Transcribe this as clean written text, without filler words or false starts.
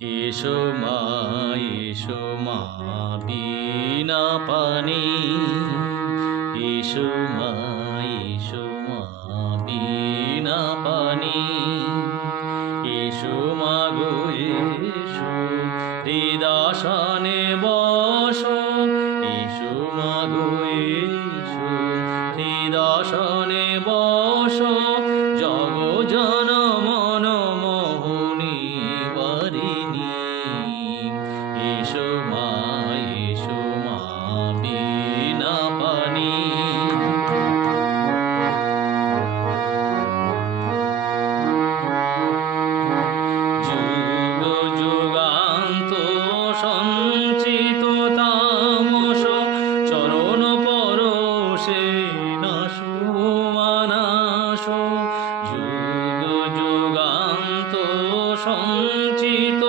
এসো মা, এসো মা বিনা পানি। এসো মা, এসো মা বিনা পানি। এসো মা গো এসো, হৃদয়াসনে বসো। এসো মা গো এসো, হৃদয়াসনে বসো। জগজন মন মোহনী বারিণী। এসো মা, এসো মা বিনা পানি। যুগ যুগান্ত সঞ্চিত তামস চরণ পরশে নাশো মানাশো। যুগ যুগান্ত সঞ্চিত